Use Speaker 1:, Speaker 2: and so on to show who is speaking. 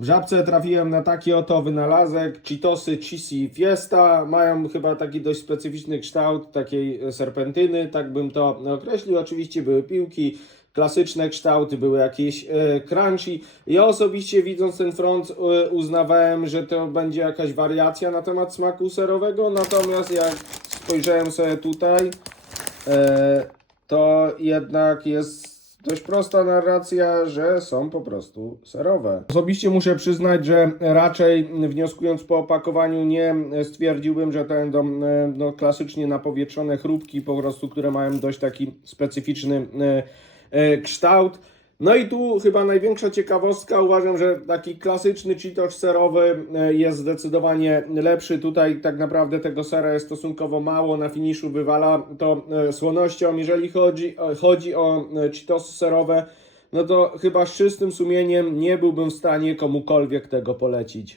Speaker 1: W Żabce trafiłem na taki oto wynalazek, Cheetosy Cheesy Fiesta. Mają chyba taki dość specyficzny kształt takiej serpentyny, tak bym to określił. Oczywiście były piłki, klasyczne kształty, były jakieś e, crunchy. Ja osobiście widząc ten front e, uznawałem, że to będzie jakaś wariacja na temat smaku serowego, natomiast jak spojrzałem sobie tutaj, e, to jednak jest dość prosta narracja, że są po prostu serowe. Osobiście muszę przyznać, że raczej wnioskując po opakowaniu nie stwierdziłbym, że to będą e, no, klasycznie napowietrzone chrupki po prostu, które mają dość taki specyficzny e, e, kształt. No i tu chyba największa ciekawostka, uważam, że taki klasyczny Cheetos serowy e, jest zdecydowanie lepszy. Tutaj tak naprawdę tego sera jest stosunkowo mało, na finiszu wywala to e, słonością. Jeżeli chodzi, e, chodzi o Cheetosy serowe, no to chyba z czystym sumieniem nie byłbym w stanie komukolwiek tego polecić.